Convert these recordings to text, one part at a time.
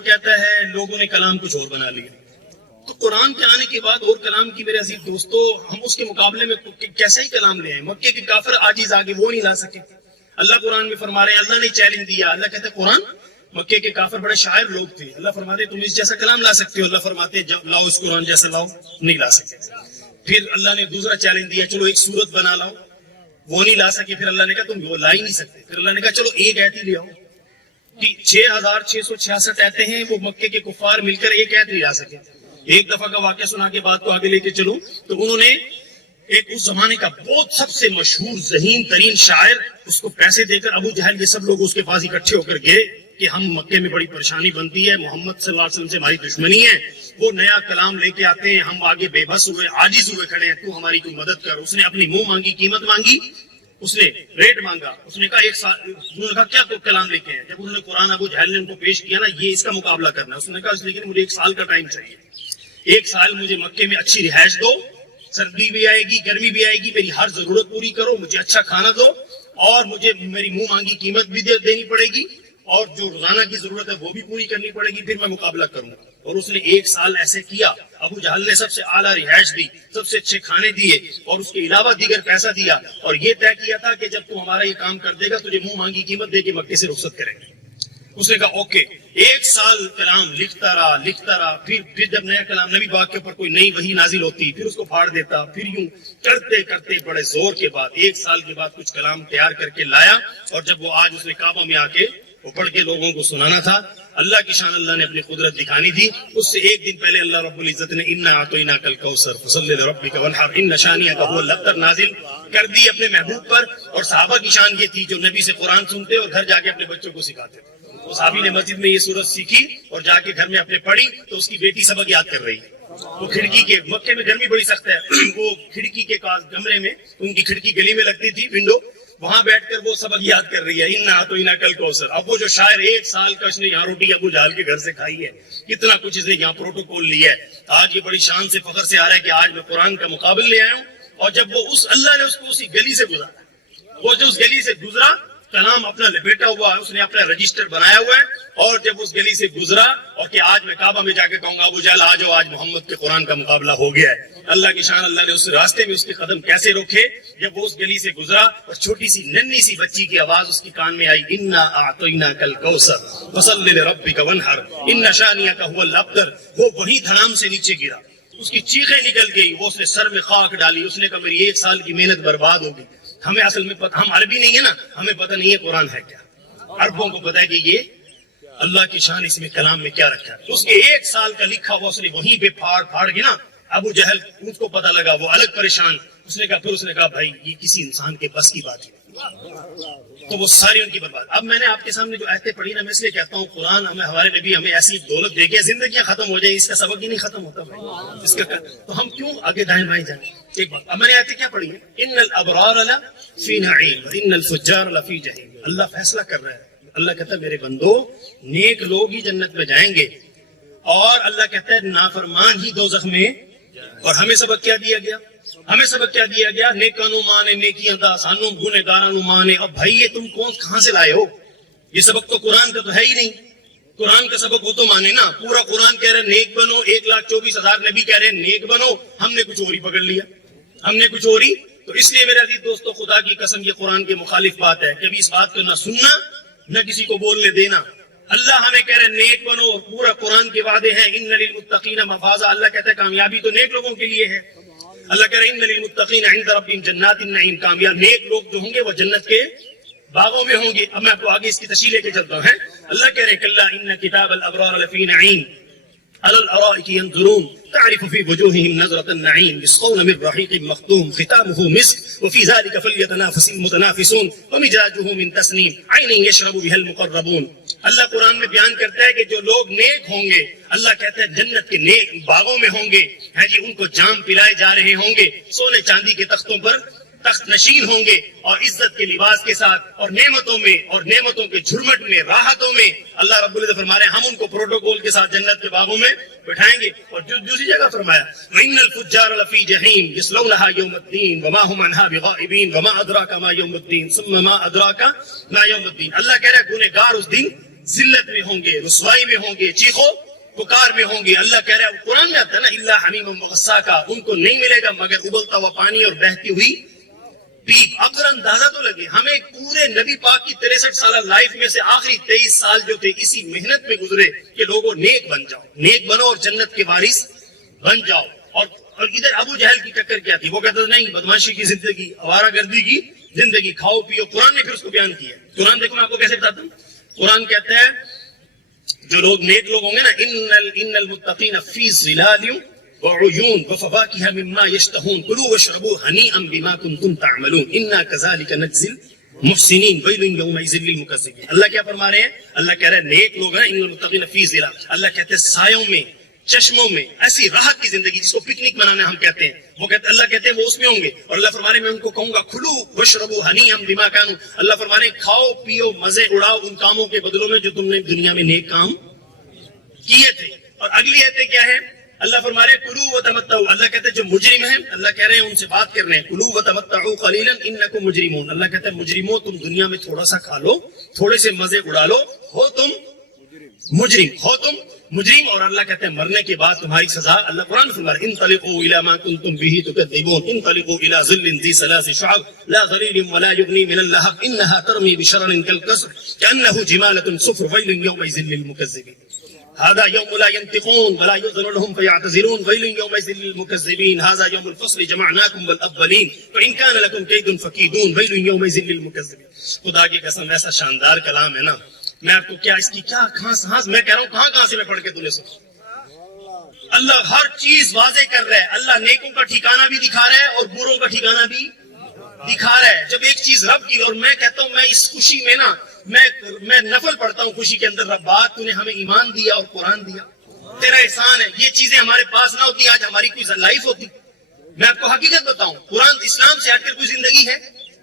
اور کہتا ہے لوگوں نے کلام کچھ اور بنا لیا. تو قرآن کے آنے کے بعد اور کلام کی میرے عزیز دوستو ہم اس کے مقابلے میں کیسا ہی کلام لے آئے. مکے کے کافر عاجز آگے وہ نہیں لا سکے. اللہ قرآن میں فرما رہے ہیں, اللہ نے چیلنج دیا. اللہ کہتے ہیں قرآن, مکے کے کافر بڑے شاعر لوگ تھے, اللہ فرماتے تم اس جیسا کلام لا سکتے ہو؟ اللہ فرماتے لاؤ اس قرآن جیسا لاؤ, نہیں لا سکے. پھر اللہ نے دوسرا چیلنج دیا, چلو ایک سورت بنا لاؤ, وہ نہیں لا سکے. پھر اللہ نے کہا تم وہ لا ہی نہیں سکتے. پھر اللہ نے کہا چلو ایک ایت ہی لے آؤ. 6666 ایتے ہیں, وہ مکے کے کفار مل کر ایک ایت نہیں لا سکے. ایک دفعہ کا واقعہ سنا کے بعد کو آگے لے کے چلو, تو انہوں نے ایک اس زمانے کا بہت سب سے مشہور ذہین ترین شاعر, اس کو پیسے دے کر ابو جہل یہ سب لوگ اس کے پاس اکٹھے ہو کر گئے کہ ہم مکے میں بڑی پریشانی بنتی ہے, محمد صلی اللہ علیہ وسلم سے ہماری دشمنی ہے, وہ نیا کلام لے کے آتے ہیں, ہم آگے بے بس ہوئے عاجز ہوئے کھڑے ہیں, تو ہماری کوئی مدد کر. اس نے اپنی منہ مانگی, قیمت مانگی, اس نے ریٹ مانگا. اس نے کہا ایک سال. انہوں نے کہا کیا تو کلام لے کے ہیں؟ جب انہوں نے قرآن ابو جہل نے ان کو پیش کیا نا, یہ اس کا مقابلہ کرنا. اس نے کہا لیکن مجھے ایک سال کا ٹائم چاہیے. ایک سال مجھے مکے میں اچھی رہائش دو, سردی بھی آئے گی گرمی بھی آئے گی, میری ہر ضرورت پوری کرو, مجھے اچھا کھانا دو, اور مجھے میری منہ مانگی قیمت بھی دینی پڑے گی, اور جو روزانہ کی ضرورت ہے وہ بھی پوری کرنی پڑے گی, پھر میں مقابلہ کروں گا. اور اس نے ایک سال ایسے کیا. ابو جہل نے سب سے اعلیٰ رہائش دی, سب سے اچھے کھانے دیے, اور اس کے علاوہ دیگر پیسہ دیا, اور یہ طے کیا تھا کہ جب تو ہمارا یہ کام کر دے گا تجھے منہ مانگی قیمت دے کے مکے سے رخصت کریں گے. اس نے کہا اوکے. ایک سال کلام لکھتا رہا. پھر جب نیا کلام نبی پاک کے اوپر کوئی نئی وحی نازل ہوتی, پھر اس کو پھاڑ دیتا. پھر یوں کرتے کرتے بڑے زور کے بعد ایک سال کے بعد کچھ کلام تیار کر کے لایا. اور جب وہ آج اس نے کعبہ میں آ کے وہ پڑھ کے لوگوں کو سنانا تھا, اللہ کی شان اللہ نے اپنی قدرت دکھانی تھی. اس سے ایک دن پہلے اللہ رب العزت نے انا اعطیناک الکوثر فصلی لربک وانحر ان شانئک هو الابتر نازل کر دی اپنے محبوب پر. اور صحابہ کی شان یہ تھی جو نبی سے قرآن سنتے اور گھر جا کے اپنے بچوں کو سکھاتے تھے. تو صحابی نے مسجد میں یہ سورت سیکھی اور جا کے گھر میں اپنے پڑھی, تو اس کی بیٹی سبق یاد کر رہی ہے. وہ کھڑکی کے, مکے میں گرمی بڑی سخت ہے, وہ کھڑکی کے کمرے میں, ان کی کھڑکی گلی میں لگتی تھی ونڈو, وہاں بیٹھ کر وہ سبق یاد کر رہی ہے انا اعطیناک الکوثر. اب وہ جو شاعر ایک سال کا اس نے یہاں روٹی ابو جہل کے گھر سے کھائی ہے, کتنا کچھ اس نے یہاں پروٹوکول لیا ہے, آج یہ بڑی شان سے فخر سے آ رہا ہے کہ آج میں قرآن کا مقابل لے آیا ہوں. اور جب وہ اس اللہ نے اس کو اسی گلی سے گزارا, وہ جو اس گلی سے گزرا, کلام اپنا لپیٹا ہوا ہے, اس نے اپنا رجسٹر بنایا ہوا ہے, اور جب اس گلی سے گزرا اور کہ آج میں کعبہ میں جا کے کہوں گا ابو جہل آ جاؤ, آج محمد کے قرآن کا مقابلہ ہو گیا ہے. اللہ کی شان, اللہ نے اس راستے میں اس کے قدم کیسے روکے. جب وہ اس گلی سے گزرا اور چھوٹی سی ننھی سی بچی کی آواز اس کی کان میں آئی, انا اعطیناک الکوثر فصلی لربک وانحر ان شانئک هو الابتر, وہ وہی دھڑام سے نیچے گرا, اس کی چیخیں نکل گئی, وہ اس نے سر میں خاک ڈالی. اس نے کہا میری ایک سال کی محنت برباد ہوگی. ہمیں اصل میں ہم عربی نہیں ہے نا, ہمیں پتہ نہیں ہے قرآن ہے کیا. عربوں کو پتہ ہے کہ یہ اللہ کی شان اس میں کلام میں کیا رکھا ہے. اس کے ایک سال کا لکھا ہوا اس نے وہیں پہ پھاڑ کے نا, ابو جہل اس کو پتہ لگا, وہ الگ پریشان. اس نے کہا بھائی یہ کسی انسان کے بس کی بات ہے, تو وہ ساری ان کی برباد. اب میں نے آپ کے سامنے جو آیتیں پڑھی نا, میں اس لیے کہتا ہوں قرآن ہمارے نبی ہمیں ایسی دولت دے کے زندگیاں ختم ہو جائیں, اس کا سبق ہی نہیں ختم ہوتا بھائی, اس کا تو ہم کیوں آگے دائیں بائیں جائیں. ایک بات, اب میں نے آیتیں کیا پڑھی ہیں, ان الابرار لفی نعیم وان الفجار لفی جحیم. اللہ فیصلہ کر رہا ہے. اللہ کہتا ہے میرے بندو نیک لوگ ہی جنت میں جائیں گے, اور اللہ کہتا ہے نافرمان ہی دوزخ میں. اور ہمیں سبق کیا دیا گیا, ہمیں سبق کیا دیا گیا, نیکانو مانے نیکیاں دا سانو گنہگارانو مانے. اب بھائی یہ تم کہاں سے لائے ہو, یہ سبق تو قرآن کا تو ہے ہی نہیں. قرآن کا سبق ہو تو مانے نا. پورا قرآن کہہ رہے نیک بنو, 1,24,000 نبی کہہ رہے نیک بنو, ہم نے کچھ اور ہی پکڑ لیا, ہم نے کچھ اور ہی. تو اس لیے میرے عزیز دوستو خدا کی قسم یہ قرآن کے مخالف بات ہے. کبھی اس بات کو نہ سننا نہ کسی کو بولنے دینا. اللہ ہمیں کہہ رہے نیک بنو, اور پورا قرآن کے وعدے ہیں ان للمتقین مفازا. اللہ کہتا ہے کامیابی تو نیک لوگوں کے لیے ہے. اللہ کہہ رہے ان للمتقین عند ربهم جنات النعیم. کامیاب نیک لوگ جو ہوں گے وہ جنت کے باغوں میں ہوں گے. اب میں آپ کو آگے اس کی تشریح لے کے چلتا ہوں. اللہ کہہ رہے کلا ان کتاب الابرار لفی نعیم على الارائك ينظرون تعرف في وجوههم نظرة النعيم يسقون من رحيق مختوم ختامه مسك وفي ذلك فليتنافس المتنافسون ومزاجه من تسنيم عين يشرب بها المقربون. اللہ قرآن میں بیان کرتا ہے کہ جو لوگ نیک ہوں گے, اللہ کہتا ہے جنت کے نیک باغوں میں ہوں گے, ہے جی ان کو جام پلائے جا رہے ہوں گے, سونے چاندی کے تختوں پر تخت نشین ہوں گے, اور عزت کے لباس کے ساتھ, اور نعمتوں میں, اور نعمتوں کے جھرمٹ میں, راحتوں میں. اللہ رب العزت فرما رہے ہیں ہم ان کو پروٹوکول کے ساتھ جنت کے باغوں میں بٹھائیں گے. اور دوسری جگہ فرمایا وَإِنَّ الْفُجَّارَ لَفِي جَحِيمٍ يَصْلَوْنَهَا يَوْمَ الدِّينِ وَمَا هُمْ عَنْهَا بِغَائِبِينَ وَمَا أَدْرَاكَ مَا يَوْمُ الدِّينِ ثُمَّ مَا أَدْرَاكَ مَا يَوْمُ الدِّينِ. اللہ کہہ رہا ہے گنہگار اس دن ذلت میں ہوں گے, رسوائی میں ہوں گے, چیخو پکار میں ہوں گے. اللہ کہہ رہا ہے, قرآن میں آتا ہے نا, الا حمیم وغساقا, ان کو نہیں ملے گا مگر ابلتا ہوا پانی اور بہتی ہوئی پیپ. اب ذرا اندازہ تو لگے, ہمیں پورے نبی پاک کی 63 سالہ لائف میں سے آخری 23 سال جو تھے اسی محنت میں گزرے کہ لوگوں نیک بن جاؤ, نیک بنو اور جنت کے وارث بن جاؤ. اور ادھر ابو جہل کی ٹکر کیا تھی, وہ کہتا نہیں بدماشی کی زندگی, آوارہ گردی کی زندگی, کھاؤ پیو. قرآن نے پھر اس کو بیان کیا. قرآن دیکھو میں آپ کو کیسے بتاتا ہوں. قرآن کہتا ہے جو لوگ نیک لوگ ہوں گے نا, ان المتقین فی ظلال وعیون وفواکہ مما یشتہون کلوا واشربوا ہنیئا بما کنتم تعملون انا کذالک نجزی المحسنین ویل یومئذ للمکذبین. اللہ کیا فرما رہے ہیں؟ اللہ کہہ رہے ہیں نیک لوگ ہیں, ان المتقین فی ظلال, اللہ کہتے ہیں سایوں میں, چشموں میں, ایسی راحت کی زندگی جس کو پکنک منانا ہم کہتے ہیں, وہ کہتے اللہ کہتے ہیں وہ اس میں ہوں گے. اور اللہ فرما رہے ہیں میں ان کو کہوں گا کھلو واشربوا ہنیئا بما کانوا, اللہ فرما رہے ہیں کھاؤ پیو مزے اڑاؤ ان کاموں کے بدلوں میں جو تم نے دنیا میں نیک کام کیے تھے. اور اگلی آیت کیا ہے؟ اللہ فرما رہے ہیں کلوا وتمتعوا, اللہ کہتے ہیں جو مجرم ہیں, اللہ کہہ رہے ہیں ان سے بات کر رہے ہیں, کلوا وتمتعوا قلیلا انکم مجرمون, اللہ کہتے ہیں مجرموں تم دنیا میں تھوڑا سا کھا لو, تھوڑے سے مزے اڑا لو, ہو تم مجرم, ہو تم مجرم. اور اللہ کہتے ہیں مرنے کے بعد تمہاری سزا. اللہ قرآن فرما رہا ہے انطلقوا الی ما کنتم به تکذبون انطلقوا الی ظل ذی ثلاث شعب لا ظلیل ولا یغنی من اللہب انها ترمی بشرر کالقصر کأنه جمالة صفر ویل یومئذ للمکذبین هذا يوم لا ينطقون ولا يؤذن لهم فيعتذرون ويل يومئذ للمكذبين هذا يوم الفصل جمعناكم والأولين فإن كان لكم كيد فكيدون ويل يومئذ للمكذبين. خدا کی قسم ایسا شاندار کلام ہے نا, میں آپ کو کیا اس کی کیا کہاں میں کہہ رہا ہوں, کہاں سے میں پڑھ کے تمہیں سنا. اللہ ہر چیز واضح کر رہا ہے, اللہ نیکوں کا ٹھکانہ بھی دکھا رہا ہے اور بروں کا ٹھکانہ بھی دکھا رہا ہے. جب ایک چیز رب کی, اور میں کہتا ہوں میں اس خوشی میں نا میں نفل پڑھتا ہوں خوشی کے اندر, ربات تو نے ہمیں ایمان دیا اور قرآن دیا, تیرا احسان ہے. یہ چیزیں ہمارے پاس نہ ہوتی آج ہماری کوئی لائف ہوتی. میں آپ کو حقیقت بتاؤں, قرآن اسلام سے ہٹ کر کوئی زندگی ہے؟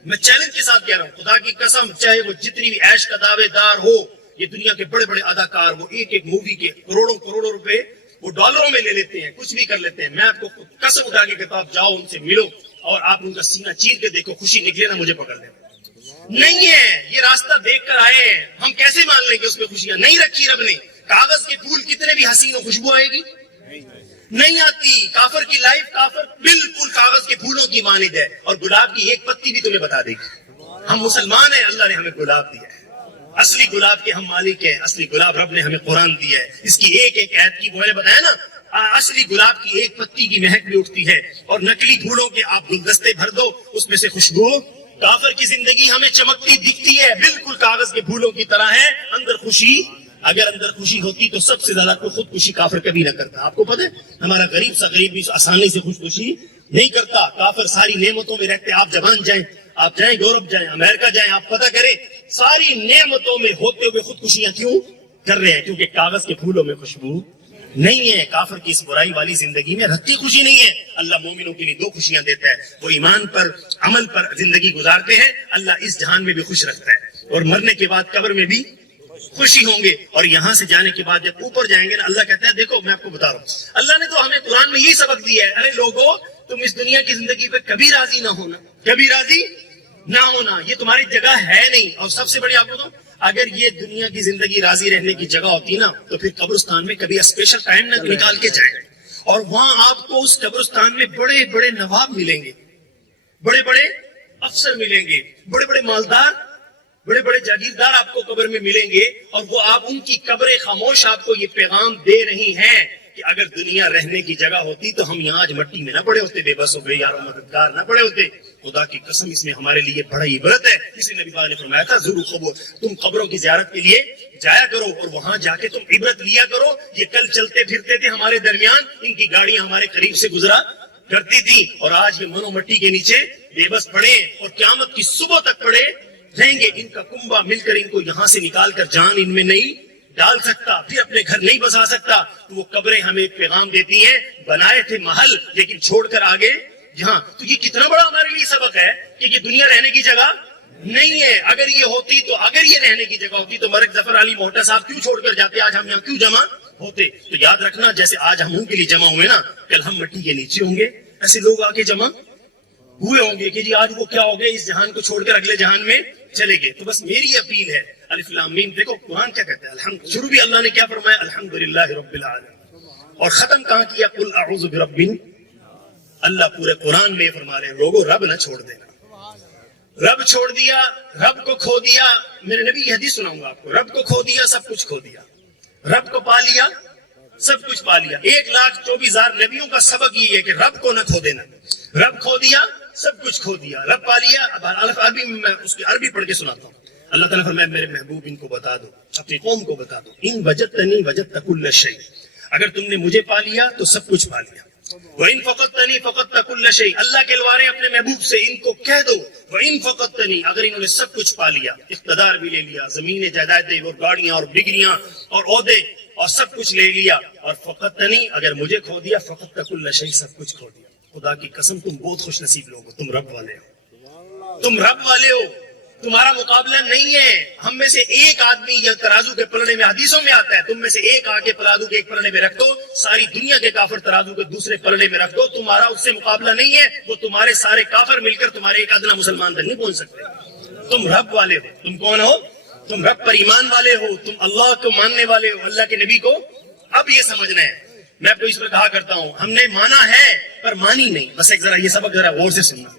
میں چیلنج کے ساتھ کہہ رہا ہوں, خدا کی قسم, چاہے وہ جتنی بھی عیش کا دعوے دار ہو, یہ دنیا کے بڑے بڑے اداکار, وہ ایک ایک مووی کے کروڑوں روپے وہ ڈالروں میں لے لیتے ہیں, کچھ بھی کر لیتے ہیں. میں آپ کو قسم اٹھا کے کہتا ہوں, جاؤ ان سے ملو اور آپ ان کا سینہ چیر کے دیکھو, خوشی نکلے نا مجھے پکڑ لینا. نہیں ہے, یہ راستہ دیکھ کر آئے ہیں, ہم کیسے مان لیں گے اس میں خوشیاں نہیں رکھی رب نے. کاغذ کے پھول کتنے بھی حسین و خوشبو آئے گی نہیں آتی. کافر کی لائف, کافر بالکل کاغذ کے پھولوں کی مانند ہے, اور گلاب کی ایک پتی بھی تمہیں بتا دے گی. ہم مسلمان ہیں, اللہ نے ہمیں گلاب دیا ہے, اصلی گلاب کے ہم مالک ہیں, اصلی گلاب رب نے ہمیں قرآن دیا ہے. اس کی ایک ایک آیت کی, میں نے بتایا نا, اصلی گلاب کی ایک پتی کی مہک بھی اٹھتی ہے, اور نقلی پھولوں کے آپ گلدستے بھر دو, اس میں سے خوشبو. کافر کی زندگی ہمیں چمکتی دکھتی ہے, بالکل کاغذ کے پھولوں کی طرح ہے, اندر خوشی. اگر اندر خوشی ہوتی تو سب سے زیادہ تو خودکشی کافر کبھی نہ کرتا. آپ کو پتہ ہے ہمارا غریب سا غریب بھی آسانی سے خودکشی نہیں کرتا. کافر ساری نعمتوں میں رہتے. آپ جاپان جائیں, آپ جائیں یورپ جائیں, امریکہ جائیں, آپ پتہ کریں ساری نعمتوں میں ہوتے ہوئے خودکشیاں کیوں کر رہے ہیں؟ کیونکہ کاغذ کے پھولوں میں خوشبو نہیں ہے. کافر کی اس برائی والی زندگی میں رتی خوشی نہیں ہے. اللہ مومنوں کے لیے دو خوشیاں دیتا ہے, وہ ایمان پر عمل پر زندگی گزارتے ہیں, اللہ اس جہان میں بھی خوش رکھتا ہے, اور مرنے کے بعد قبر میں بھی خوشی ہوں گے, اور یہاں سے جانے کے بعد جب اوپر جائیں گے نا, اللہ کہتا ہے دیکھو میں آپ کو بتا رہا ہوں, اللہ نے تو ہمیں قرآن میں یہی سبق دیا ہے, ارے لوگوں تم اس دنیا کی زندگی پہ کبھی راضی نہ ہونا, کبھی راضی نہ ہونا, یہ تمہاری جگہ ہے نہیں. اور سب سے بڑی آپ کو اگر یہ دنیا کی زندگی راضی رہنے کی جگہ ہوتی نا, تو پھر قبرستان میں کبھی اسپیشل ٹائم نہ نکال کے جائیں, اور وہاں آپ کو اس قبرستان میں بڑے بڑے نواب ملیں گے, بڑے بڑے افسر ملیں گے, بڑے بڑے مالدار, بڑے بڑے جاگیردار آپ کو قبر میں ملیں گے, اور وہ آپ ان کی قبر خاموش آپ کو یہ پیغام دے رہی ہیں کہ اگر دنیا رہنے کی جگہ ہوتی تو ہم یہاں آج مٹی میں نہ پڑے ہوتے, بے بس ہو گئے, یارو مددگار نہ پڑے ہوتے. خدا کی قسم اس میں ہمارے لیے بڑا عبرت ہے. اسی نبی پاک نے فرمایا تھا ضرور خبر, تم قبروں کی زیارت کے لیے جایا کرو, اور وہاں جا کے تم عبرت لیا کرو. یہ کل چلتے پھرتے تھے ہمارے درمیان, ان کی گاڑیاں ہمارے قریب سے گزرا کرتی تھی, اور آج یہ منو مٹی کے نیچے بے بس پڑے, اور قیامت کی صبح تک پڑے رہیں گے. ان کا کنبا مل کر ان کو یہاں سے نکال کر جان ان میں نہیں ڈال سکتا, پھر اپنے گھر نہیں بسا سکتا. تو وہ قبریں ہمیں پیغام دیتی ہیں, بنائے تھے محل لیکن چھوڑ کر آگے یہاں. تو یہ کتنا بڑا ہمارے لیے سبق ہے کہ یہ دنیا رہنے کی جگہ نہیں ہے. اگر یہ ہوتی, تو اگر یہ رہنے کی جگہ ہوتی تو مرک ظفر علی موٹا صاحب کیوں چھوڑ کر جاتے, آج ہم یہاں کیوں جمع ہوتے. تو یاد رکھنا, جیسے آج ہم ان کے لیے جمع ہوئے نا, کل ہم مٹی کے نیچے ہوں گے, ایسے لوگ آ کے جمع ہوئے ہوں گے کہ جی آج وہ کیا ہو گئے, اس جہان کو چھوڑ کر اگلے جہان میں چلے گئے. تو بس میری اپیل ہے, الف لام میم. دیکھو قرآن کیا کہتا ہے, الحمد, شروع بھی اللہ نے کیا فرمایا, الحمدللہ رب العالمین, اور ختم کہاں کیا, قل اعوذ برب. اللہ پورے قرآن میں فرما رہے ہیں لوگوں رب نہ چھوڑ دینا. رب چھوڑ دیا, رب کو کھو دیا. میرے نبی کی حدیث سناؤں گا آپ کو, رب کو کھو دیا سب کچھ کھو دیا, رب کو پا لیا سب کچھ پا لیا. 1,24,000 نبیوں کا سبق یہ ہے کہ رب کو نہ کھو دینا. رب کھو دیا سب کچھ کھو دیا, رب پا لیا. اب عربی میں اس کی عربی پڑھ کے سناتا ہوں. اللہ تعالیٰ فرمایا میرے محبوب ان کو بتا دو, اپنی قوم کو بتا دو, ان وجدتنی وجدت کل شیء, اگر تم نے مجھے پا لیا تو سب کچھ پا لیا. وَإِن فَقَدْتَنِي فَقَدْتَ كُلَّ شَيْءٍ, اللہ کہلوا رہے ہیں اپنے محبوب سے, ان کو کہہ دو وَإِن فَقَدْتَنِي, اگر انہوں نے سب کچھ پا لیا, اقتدار بھی لے لیا, زمینیں جائیدادیں اور گاڑیاں اور ڈگریاں اور عہدے اور سب کچھ لے لیا, اور فقدتنی اگر مجھے کھو دیا, فقدت كُلَّ شَيْءٍ, سب کچھ کھو دیا. خدا کی قسم تم بہت خوش نصیب لوگ ہو, تم رب والے ہو, تم رب والے ہو, تمہارا مقابلہ نہیں ہے. ہم میں سے ایک آدمی یا ترازو کے پلڑے میں, حدیثوں میں آتا ہے, تم میں سے ایک آ کے ترازو کے ایک پلڑے میں رکھ دو, ساری دنیا کے کافر ترازو کے دوسرے پلڑے میں رکھ دو, تمہارا اس سے مقابلہ نہیں ہے. وہ تمہارے سارے کافر مل کر تمہارے ایک ادنا مسلمان تک نہیں پہنچ سکتے. تم رب والے ہو. تم کون ہو؟ تم رب پر ایمان والے ہو, تم اللہ کو ماننے والے ہو, اللہ کے نبی کو. اب یہ سمجھنا ہے, میں آپ کو اس پر کہا کرتا ہوں, ہم نے مانا ہے پر مانی نہیں. بس ایک ذرا یہ سبق ذرا غور سے سننا.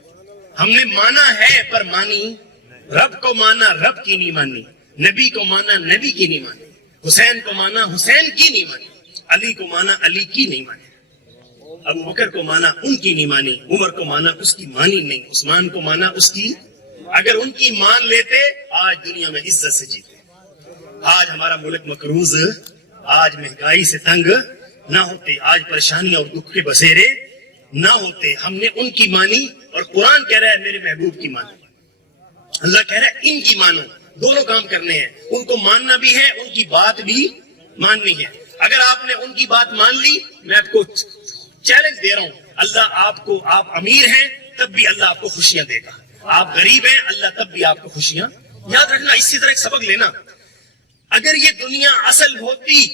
ہم نے مانا ہے پر مانی, رب کو مانا رب کی نہیں مانی, نبی کو مانا نبی کی نہیں مانی, حسین کو مانا حسین کی نہیں مانی, علی کو مانا علی کی نہیں مانی, ابو بکر کو مانا ان کی نہیں مانی, عمر کو مانا اس کی مانی نہیں, عثمان کو مانا اس کی. اگر ان کی مان لیتے آج دنیا میں عزت سے جیتے. آج ہمارا ملک مقروض, آج مہنگائی سے تنگ نہ ہوتے, آج پریشانیاں اور دکھ کے بسیرے نہ ہوتے. ہم نے ان کی مانی, اور قرآن کہہ رہا ہے میرے محبوب کی مانی. اللہ کہہ رہا ہے ان کی مانو. دونوں کام کرنے ہیں, ان کو ماننا بھی ہے, ان کی بات بھی ماننی ہے. اگر آپ نے ان کی بات مان لی, میں آپ کو چیلنج دے رہا ہوں, اللہ آپ کو, آپ امیر ہیں تب بھی اللہ آپ کو خوشیاں دے گا, آپ غریب ہیں اللہ تب بھی آپ کو خوشیاں. یاد رکھنا, اسی طرح ایک سبق لینا, اگر یہ دنیا اصل ہوتی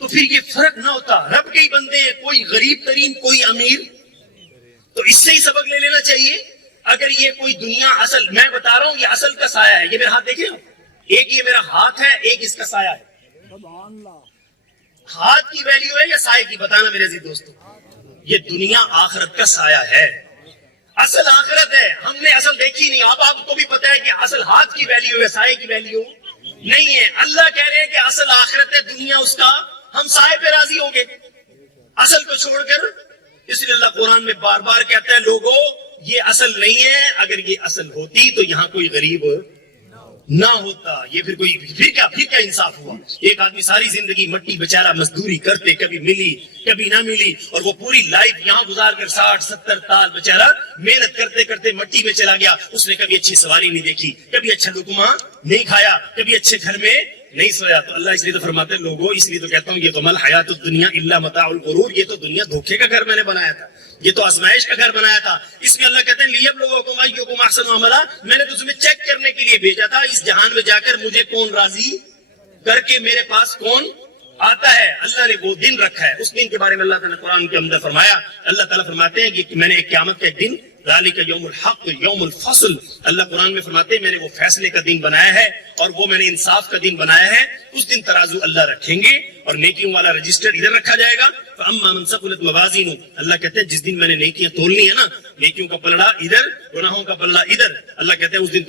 تو پھر یہ فرق نہ ہوتا. رب کے ہی بندے ہیں, کوئی غریب ترین کوئی امیر, تو اس سے ہی سبق لے لینا چاہیے. اگر یہ کوئی دنیا اصل, میں بتا رہا ہوں یہ اصل کا سایہ ہے. یہ میرا ہاتھ دیکھیں, ایک یہ میرا ہاتھ ہے, ایک اس کا سایہ ہے. ہاتھ کی ویلیو ہے یا سایہ کی, بتانا میرے عزیز دوستو. یہ دنیا آخرت کا سایہ ہے, اصل آخرت ہے. ہم نے اصل دیکھی نہیں. آپ کو بھی پتا ہے کہ اصل ہاتھ کی ویلیو ہے, سایہ کی ویلیو نہیں ہے. اللہ کہہ رہے ہیں کہ اصل آخرت ہے, دنیا اس کا, ہم سایہ پہ راضی ہوں گے اصل کو چھوڑ کر. اس لیے اللہ قرآن میں بار بار کہتا ہے لوگوں یہ اصل نہیں ہے. اگر یہ اصل ہوتی تو یہاں کوئی غریب نہ ہوتا. یہ پھر کیا انصاف ہوا. ایک آدمی ساری زندگی مٹی بیچارہ مزدوری کرتے, کبھی ملی کبھی نہ ملی, اور وہ پوری لائف یہاں گزار کر 60-70 سال بیچارہ محنت کرتے کرتے مٹی میں چلا گیا. اس نے کبھی اچھی سواری نہیں دیکھی, کبھی اچھا لقمہ نہیں کھایا, کبھی اچھے گھر میں نہیں سویا. تو اللہ اس لیے تو فرماتے ہیں لوگوں, اس لیے تو کہتا ہوں یہ تو مل حیات الدنیا الا متاع الغرور, یہ تو دنیا دھوکے کا گھر میں نے بنایا تھا, یہ تو آزمائش کا گھر بنایا تھا. اس میں اللہ کہتے ہیں لیبلوکم ایکم احسن عملا, میں نے تمہیں چیک کرنے کے لیے بھیجا تھا اس جہان میں جا کر مجھے کون راضی کر کے میرے پاس کون آتا ہے. اللہ نے وہ دن رکھا ہے. اس دن کے بارے میں اللہ تعالیٰ نے قرآن کے اندر فرمایا, اللہ تعالیٰ فرماتے ہیں کہ میں نے ایک قیامت کا ایک دن, ذالک یوم الحق یوم الفصل, اللہ قرآن میں فرماتے ہیں میں نے وہ فیصلے کا دن بنایا ہے, اور وہ میں نے انصاف کا دن بنایا ہے. اس دن ترازو اللہ رکھیں گے, اور نیکیوں والا رجسٹر ادھر رکھا جائے گا. فاما من ثقلت موازینہ, اللہ کہتے ہیں جس دن میں نے نیکیاں تولنی ہے نا, نیکیوں کا پلڑا ادھر, گناہوں کا پلڑا ادھر. اللہ کہتے ہیں اس دن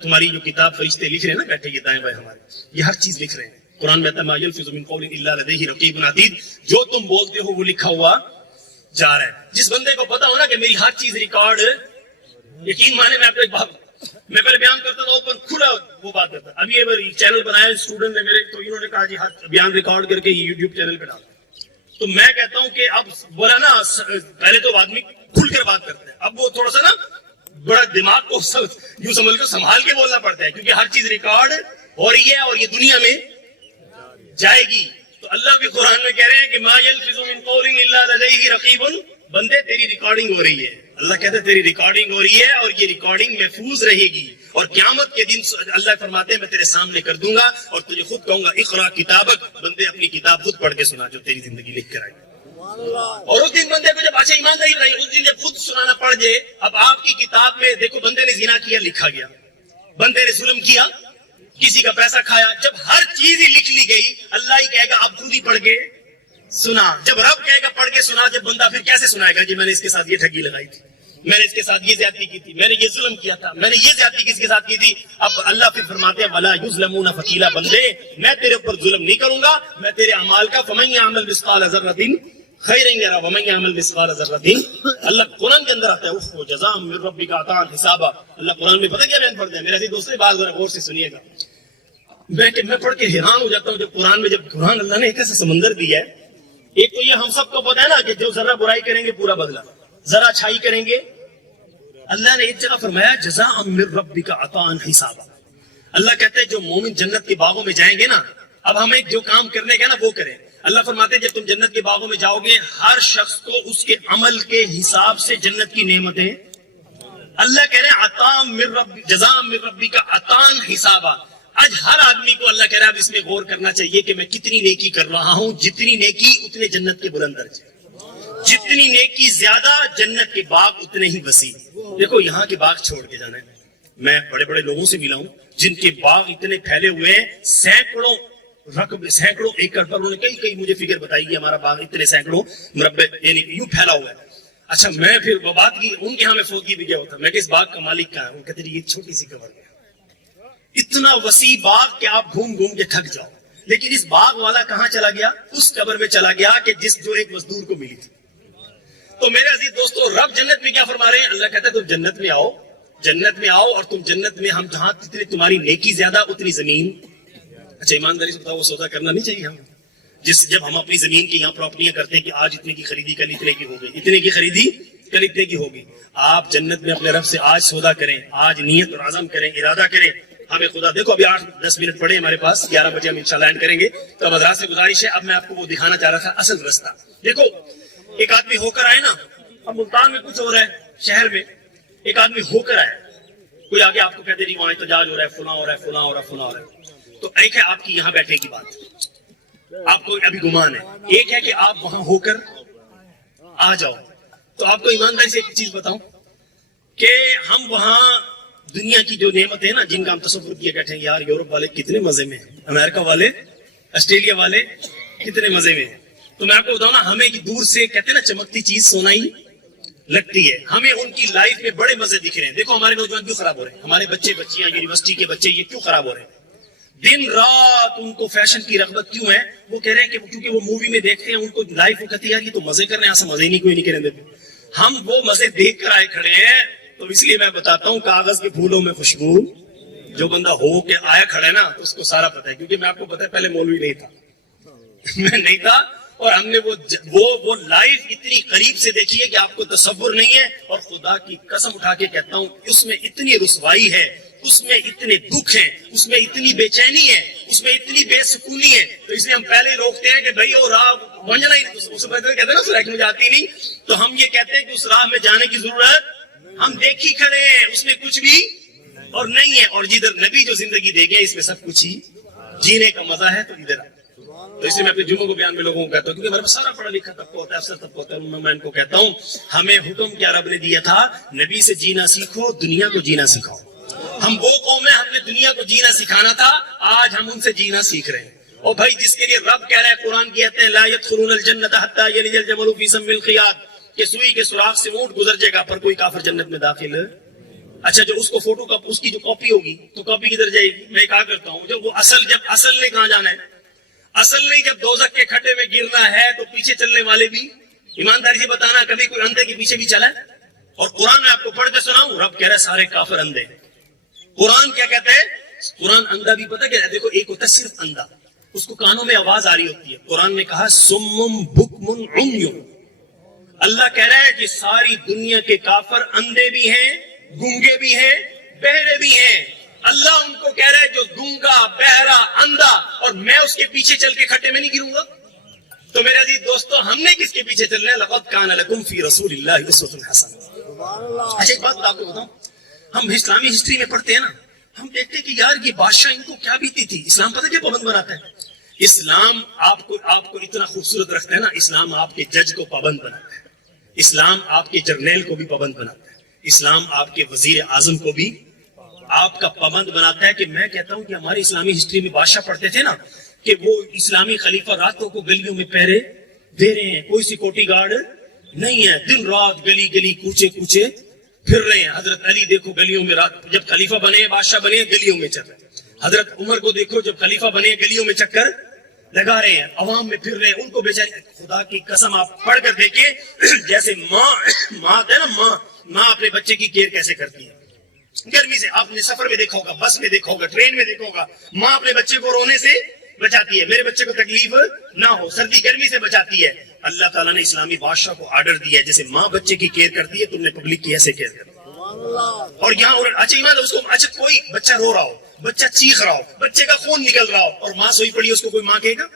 تمہاری جو کتاب فرشتے لکھ رہے ہیں نا, بیٹھے یہ دائیں بائیں ہمارے, یہ ہر چیز لکھ رہے ہیں. قرآن میں ما یلفظ من قول الا لدیہ رقیب عتید, جو تم بولتے ہو وہ لکھا ہوا جا رہا ہے. جس بندے کو پتا ہو نا کہ میری ہر چیز ریکارڈ, یقین مانے میں آپ کو ایک بات, میں پہلے بیان کرتا تھا اوپن کھلا وہ بات کرتا. ابھی یہ چینل بنایا اسٹوڈنٹ نے میرے, تو انہوں نے کہا جی ہر بیان ریکارڈ کر کے یوٹیوب چینل پہ ڈالا. تو میں کہتا ہوں کہ اب بولا نا, پہلے تو آدمی کھل کر بات کرتا ہے, اب وہ تھوڑا سا نا بڑا دماغ کو یوں سمجھ کر سنبھال کے بولنا پڑتا ہے, کیونکہ ہر چیز ریکارڈ ہو رہی ہے اور یہ دنیا میں جائے گی. تو اللہ بھی قرآن میں کہہ رہے ہیں کہ ما یلفظ من قول الا لدیہ رقیب, بندے تیری ریکارڈنگ ہو رہی ہے. اللہ کہتے ہیں تیری ریکارڈنگ ہو رہی ہے, اور یہ ریکارڈنگ محفوظ رہے گی. اور قیامت کے دن اللہ فرماتے ہیں میں تیرے سامنے کر دوں گا, اور تجھے خود کہوں گا اقرا کتابک, بندے اپنی کتاب خود پڑھ کے سنا جو تیری زندگی لکھ کر آئی. اور اس دن بندے کو جب اچھا ایمانداری رہی, اس دن جب خود سنانا پڑ جائے, اب آپ کی کتاب میں دیکھو بندے نے زنا کیا لکھا گیا, بندے نے ظلم کیا کسی کا پیسہ کھایا. جب ہر چیز ہی لکھ لی گئی, اللہ ہی کہے گا اب خود ہی پڑھ کے سنا. جب رب کہے گا پڑھ کے سنا, جب بندہ پھر کیسے سنائے گا کہ میں نے اس کے ساتھ یہ ٹھگی لگائی تھی, میں نے اس کے ساتھ یہ زیادتی کی تھی, میں نے یہ ظلم کیا تھا, میں نے یہ زیادتی کس کے ساتھ کی تھی. اب اللہ پھر فرماتے ہیں ولا یظلمون فتیلا, بندے میں تیرے اوپر ظلم نہیں کروں گا, میں تیرے اعمال کا فمن یعمل مثقال ذرۃ خیرا یرا ومن یعمل مثقال ذرۃ. اللہ قرآن کے اندر آتا ہے اف جزاء من ربک عطاء حسابا. اللہ قرآن میں پتہ کیا بیان فرماتے ہیں, میرے دوستوں بات ذرا غور سے سنیے گا. میں پڑھ کے حیران ہو جاتا ہوں جب قرآن اللہ نے ایک ایسا سمندر دیا ہے. ایک تو یہ ہم سب کو پتا ہے نا کہ جو ذرا برائی کریں گے پورا بدلہ, ذرا اچھائی کریں گے. اللہ نے ایک جگہ فرمایا جزاء من ربک عطاء حسابا. اللہ کہتے ہیں جو مومن جنت کے باغوں میں جائیں گے نا, اب ہمیں جو کام کرنے کا نا وہ کریں. اللہ فرماتے ہیں جب تم جنت کے باغوں میں جاؤ گے, ہر شخص کو اس کے عمل کے حساب سے جنت کی نعمتیں. اللہ کہہ رہے ہیں عطاء من رب جزاء من ربک عطاء حسابا. آج ہر آدمی کو اللہ کہہ رہا ہے اب اس میں غور کرنا چاہیے کہ میں کتنی نیکی کر رہا ہوں. جتنی نیکی اتنے جنت کے بلند درجے, جتنی نیکی زیادہ جنت کے باغ اتنے ہی وسیع. دیکھو یہاں کے باغ چھوڑ کے جانا ہے. میں بڑے بڑے لوگوں سے ملا ہوں جن کے باغ اتنے پھیلے ہوئے ہیں, سینکڑوں سینکڑوں ایکڑ پر. انہوں نے کئی مجھے فگر بتائی کہ ہمارا باغ اتنے سینکڑوں مربع یعنی یوں پھیلا ہوا ہے. اچھا میں پھر وہ بات کی ان کے ہاں میں فوتگی بھی گیا ہوتا, میں کہ اس باغ کا مالک کہاں ہے؟ وہ کہتے ہیں یہ چھوٹی سی کمر ہے. اتنا وسیع باغ کہ آپ گھوم کے تھک جاؤ. لیکن اس باغ والا کہاں چلا گیا؟ اس قبر میں چلا گیا کہ جو ایک مزدور کو ملی تھی. تو میرے عزیز دوستو, رب جنت میں کیا فرما رہے ہیں؟ اللہ کہتا ہے تم جنت میں آؤ, جنت میں آؤ, اور تم جنت میں ہم جہاں جتنی تمہاری نیکی زیادہ اتنی زمین. اچھا ایمانداری سے بتاؤ وہ سودا کرنا نہیں چاہیے ہمیں؟ جب ہم اپنی زمین کی یہاں پراپرٹیاں کرتے ہیں کہ آج اتنے کی خریدی کل اتنے کی ہو گئی, اتنے کی خریدی کل اتنے کی ہوگی. آپ جنت میں اپنے رب سے آج سودا کریں, آج نیت اور عزم کریں, ارادہ کریں. ہمیں خدا دیکھو ابھی 8-10 منٹ پڑے ہمارے پاس, 11 بجے ہم انشاءاللہ اینڈ کریں گے. تو اب حضرات سے گزارش ہے, اب میں آپ کو وہ دکھانا چاہ رہا تھا اصل رستہ. دیکھو ایک آدمی ہو کر آئے نا, اب ملتان میں کچھ ہو رہا ہے, شہر میں ایک آدمی ہو کر آئے, کوئی آگے آپ کو کہتے نہیں وہاں احتجاج ہو رہا ہے, فلاں ہو رہا ہے, فلاں ہو رہا ہے, فلاں ہو رہا ہے. تو ایک ہے آپ کی یہاں بیٹھنے کی بات, آپ کو ابھی گمان ہے. ایک ہے کہ آپ وہاں ہو کر آ جاؤ. تو آپ کو ایمانداری سے ایک چیز بتاؤں کہ ہم وہاں دنیا کی جو نعمت ہے نا, جن کا ہم تصور کیے بیٹھے ہیں, یار یورپ والے کتنے مزے میں ہیں, امریکہ والے, آسٹریلیا والے کتنے مزے میں ہیں. تو میں آپ کو بتاؤں نا, ہمیں دور سے کہتے ہیں نا چمکتی چیز سونا ہی لگتی ہے, ہمیں ان کی لائف میں بڑے مزے دکھ رہے ہیں. دیکھو ہمارے نوجوان کیوں خراب ہو رہے ہیں, ہمارے بچے بچیاں یونیورسٹی کے بچے یہ کیوں خراب ہو رہے ہیں؟ دن رات ان کو فیشن کی رغبت کیوں ہے؟ وہ کہہ رہے ہیں کہ کیونکہ وہ مووی میں دیکھتے ہیں, ان کو لائف وہ کہتی ہے یار یہ تو مزے کرنے ہیں, ایسا مزے ہی نہیں کوئی نہیں کرنے دیتے. ہم وہ مزے دیکھ کر آئے کھڑے ہیں. تو اس لیے میں بتاتا ہوں کاغذ کے پھولوں میں خوشبو, جو بندہ ہو کے آیا کھڑا ہے نا تو اس کو سارا پتا ہے. کیونکہ میں آپ کو پتا ہے پہلے مولوی نہیں تھا, میں نہیں تھا, اور ہم نے وہ لائف اتنی قریب سے دیکھی ہے کہ آپ کو تصور نہیں ہے. اور خدا کی قسم اٹھا کے کہتا ہوں اس میں اتنی رسوائی ہے, اس میں اتنے دکھ ہیں, اس میں اتنی بے چینی ہے, اس میں اتنی بے سکونی ہے. تو اس لیے ہم پہلے ہی روکتے ہیں کہ بھائی وہ راہ بننا ہی, اس کہتے ہیں نا اس راہ میں جاتی نہیں. تو ہم یہ کہتے ہیں کہ اس راہ میں جانے کی ضرورت, ہم دیکھ ہی کھڑے ہیں, اس میں کچھ بھی اور نہیں ہے. اور جدھر نبی جو زندگی دے گئے اس میں سب کچھ ہی جینے کا مزہ ہے. تو ادھر تو اس لیے میں اپنے جمعوں کو بیان میں لوگوں کو کہتا ہوں, کیونکہ میرے پاس سارا پڑھا لکھا طبقہ ہوتا ہے, افسر طبقہ ہوتا ہے. میں ان کو کہتا ہوں ہمیں حکم کیا رب نے دیا تھا, نبی سے جینا سیکھو, دنیا کو جینا سکھاؤ. ہم وہ قوم ہیں, ہم نے دنیا کو جینا سکھانا تھا, آج ہم ان سے جینا سیکھ رہے ہیں. اور بھائی جس کے لیے رب کہہ رہا ہے, قرآن کہتے ہیں لا يدخلون الجنۃ حتى يلج الجمل في سم الخياط, کہ سوئی کے سوراخ سے اونٹ گزر جائے گا پر کوئی کافر جنت میں داخل. اچھا جو اس کو فوٹو کا اس کی جو کاپی ہوگی تو کاپی کدھر جائے گی؟ میں کہا کرتا ہوں جب اصل نے کہاں جانا ہے, اصل نہیں جب دوزخ کے کھڈے میں گرنا ہے تو پیچھے چلنے والے بھی ایمانداری سے بتانا کبھی کوئی اندھے کے پیچھے بھی چلا ہے؟ اور قرآن میں آپ کو پڑھ کے سناؤں, رب کہہ رہا ہے سارے کافر اندھے. قرآن کیا کہتے ہیں؟ قرآن اندھا بھی پتہ کیا ہے؟ دیکھو ایک ہوتا ہے صرف اندھا, اس کو کانوں میں آواز آ رہی ہوتی ہے. قرآن نے کہا سمم بکم عمی. اللہ کہہ رہا ہے کہ ساری دنیا کے کافر اندھے بھی ہیں, گونگے بھی ہیں, بہرے بھی ہیں. اللہ ان کو کہہ رہا ہے جو گونگا, بہرا, اندھا, اور میں اس کے پیچھے چل کے کھٹے میں نہیں گروں گا. تو میرے عزیز دوستو ہم نے کس کے پیچھے چلنا ہے؟ لقد کان لکم فی رسول اللہ اسوۃ حسنہ. اچھا ایک بات آپ کو بتاؤں, ہم اسلامی ہسٹری میں پڑھتے ہیں نا, ہم دیکھتے ہیں کہ یار یہ بادشاہ ان کو کیا بیتی تھی. اسلام پتہ کیا پابند بناتا ہے؟ اسلام آپ کو اتنا خوبصورت رکھتا ہے نا, اسلام آپ کے جج کو پابند بناتا ہے, اسلام آپ کے جرنیل کو بھی پابند بناتا ہے, اسلام آپ کے وزیر اعظم کو بھی آپ کا پابند بناتا ہے کہ میں کہتا ہوں کہ ہماری اسلامی ہسٹری میں بادشاہ پڑھتے تھے نا کہ وہ اسلامی خلیفہ راتوں کو گلیوں میں پہرے دے رہے ہیں, کوئی سیکورٹی گارڈ نہیں ہے, دن رات گلی گلی کوچے کوچے پھر رہے ہیں. حضرت علی دیکھو گلیوں میں رات جب خلیفہ بنے بادشاہ بنے گلیوں میں چل رہے ہیں. حضرت عمر کو دیکھو جب خلیفہ بنے گلیوں میں چکر لگا رہے ہیں, عوام میں پھر رہے ہیں. ان کو بیچارے خدا کی قسم آپ پڑھ کر دیکھیں جیسے ماں ہے نا, ماں اپنے بچے کی کیئر کیسے کرتی ہے. گرمی سے آپ نے سفر میں دیکھا ہوگا, بس میں دیکھا ہوگا, ٹرین میں دیکھا ہوگا, ماں اپنے بچے کو رونے سے بچاتی ہے, میرے بچے کو تکلیف نہ ہو, سردی گرمی سے بچاتی ہے. اللہ تعالیٰ نے اسلامی بادشاہ کو آرڈر دیا ہے جیسے ماں بچے کی کیئر کرتی ہے تم نے پبلک کی ایسے کیئر کرتی ہے. اور یہاں اچھا ایمان اس کو اچھا کوئی بچہ رو رہا ہو, بچہ چیخ رہا ہو, بچے کا خون نکل رہا ہو اور ماں سوئی پڑی, اس کو کوئی ماں کہے گا؟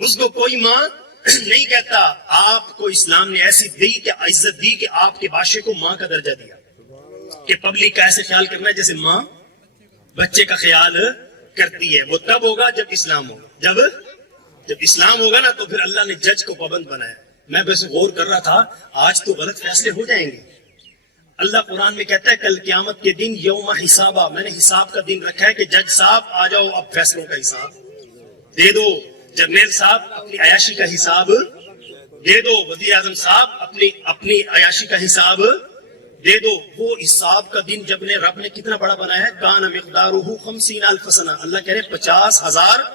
اس کو کوئی ماں نہیں کہتا. آپ کو اسلام نے ایسی دی کہ عزت دی کہ آپ کے بادشاہ کو ماں کا درجہ دیا کہ پبلک کا ایسے خیال کرنا ہے جیسے ماں بچے کا خیال کرتی ہے. وہ تب ہوگا جب اسلام ہوگا. جب اسلام ہوگا نا تو پھر اللہ نے جج کو پابند بنایا. میں بس غور کر رہا تھا آج تو غلط فیصلے ہو جائیں گے. اللہ قرآن میں کہتا ہے کل قیامت کے دن یوم حسابا, میں نے حساب کا دن رکھا ہے کہ جج صاحب آ جاؤ اب فیصلوں کا حساب دے دو, جرنیل صاحب اپنی عیاشی کا حساب دے دو, وزیر اعظم صاحب اپنی عیاشی کا حساب دے دو. وہ حساب کا دن جب نے رب نے کتنا بڑا بنایا ہے, کان مقدارہ 50,000 سنہ. اللہ کہہ رہے 50,000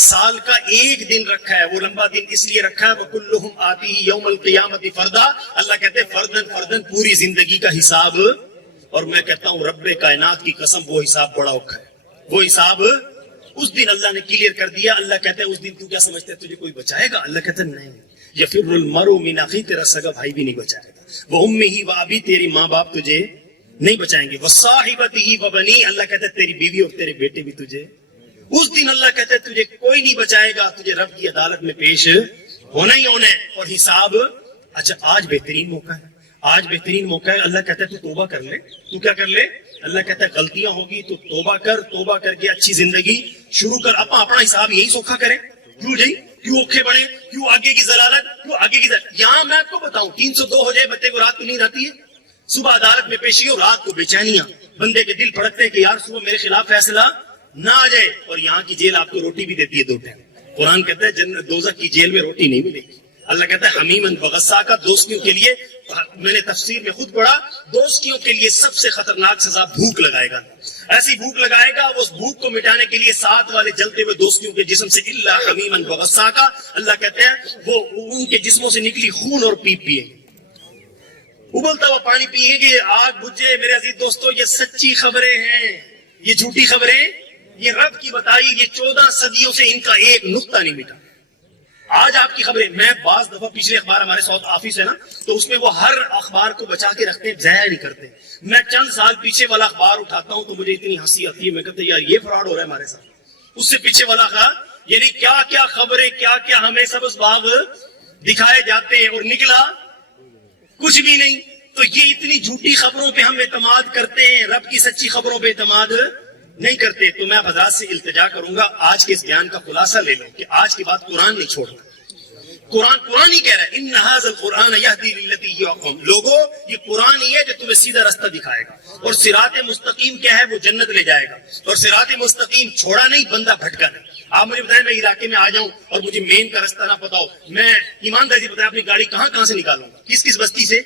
سال کا ایک دن رکھا ہے. وہ لمبا دن اس لیے رکھا ہے وَكُلُّهُمْ آتِيهِ يَوْمَ الْقِيَامَةِ فَرْدًا. اللہ کہتے ہیں فردن پوری زندگی کا حساب. اور میں کہتا ہوں رب کائنات کی قسم وہ حساب بڑا اوکھا ہے. وہ حساب اس دن اللہ نے کلیئر کر دیا. اللہ کہتے ہیں اس دن تو کیا سمجھتے ہے تجھے کوئی بچائے گا؟ اللہ کہتے ہیں نہیں, یفر المرء من اخیہ, تیرا سگا بھائی بھی نہیں بچائے گا. وامہ وابی, تیری ماں باپ تجھے نہیں بچائیں گے. وصاحبتہ وبنی, اللہ کہتے ہیں تیری بیوی اور تیرے بیٹے بھی تجھے. اس دن اللہ کہتے ہیں تجھے کوئی نہیں بچائے گا, تجھے رب کی عدالت میں پیش ہونا ہی ہونا ہے اور حساب. اچھا آج بہترین موقع ہے, آج بہترین موقع ہے. اللہ کہتا ہے تو توبہ کر لے. تو کیا کر لے؟ اللہ کہتا ہے غلطیاں ہوگی تو توبہ کر, توبہ کر کے اچھی زندگی شروع کر. اپنا حساب یہی سوکھا کرے. کیوں جی, کیوں اوکھے بڑھے, کیوں آگے کی ضلالت, کیوں آگے کی یہاں میں آپ کو بتاؤں 302 ہو جائے بندے کو رات کو نیند آتی ہے, صبح عدالت میں پیشی ہو, رات کو بے چینیاں, بندے کے دل پھڑکتے ہیں کہ یار صبح میرے خلاف فیصلہ نہ آ جائے. اور یہاں کی جیل آپ کو روٹی بھی دیتی ہے 2 ٹائم. قرآن کہتا ہے جنت دوزخ کی جیل میں روٹی نہیں ملے گی. اللہ کہتا ہے حمیمن وغساقا, دوستیوں کے لیے, میں نے تفسیر میں خود پڑھا, دوستیوں کے لیے سب سے خطرناک سزا بھوک لگائے گا. ایسی بھوک لگائے گا, اس بھوک کو مٹانے کے لیے ساتھ والے جلتے ہوئے دوستیوں کے جسم سے الا حمیمن وغساقا, اللہ کہتے ہیں وہ ان کے جسموں سے نکلی خون اور پیپ پیئیں گے, ابلتا ہوا پانی پیئیں گے, آگ بجھے. میرے عزیز دوستو یہ سچی خبریں ہیں, یہ جھوٹی خبریں, یہ رب کی بتائی. یہ 14 صدیوں سے ان کا ایک نقطہ نہیں مٹا. آج آپ کی خبریں, میں بعض دفعہ پچھلے اخبار ہمارے ساؤتھ آفس ہے نا, تو اس میں وہ ہر اخبار کو بچا کے رکھتے ہیں, ضائع نہیں کرتے. میں چند سال پیچھے والا اخبار اٹھاتا ہوں تو مجھے اتنی ہنسی آتی ہے, میں کہتا ہوں یار یہ فراڈ ہو رہا ہے ہمارے ساتھ. اس سے پیچھے والا اخبار, یعنی کیا کیا خبریں, کیا کیا ہمیں سبز باغ دکھائے جاتے ہیں اور نکلا کچھ بھی نہیں. تو یہ اتنی جھوٹی خبروں پہ ہم اعتماد کرتے ہیں, رب کی سچی خبروں پہ اعتماد نہیں کرتے. تو میں حضرات سے التجا کروں گا آج کے اس بیان کا خلاصہ لے لو کہ آج کی بات قرآن نہیں چھوڑنا. قرآن ہی کہہ رہا ہے ان ھذا القرآن یہدی للتی ہی اقوم. لوگوں یہ قرآن ہی ہے جو تمہیں سیدھا راستہ دکھائے گا, اور صراط مستقیم کیا ہے, وہ جنت لے جائے گا. اور صراط مستقیم چھوڑا نہیں, بندہ بھٹکا نہیں. آپ مجھے بتائیں میں علاقے میں آ جاؤں اور مجھے مین کا راستہ نہ پتا ہو, میں ایمانداری سے بتائیں اپنی گاڑی کہاں سے نکالوں گا, کس بستی سے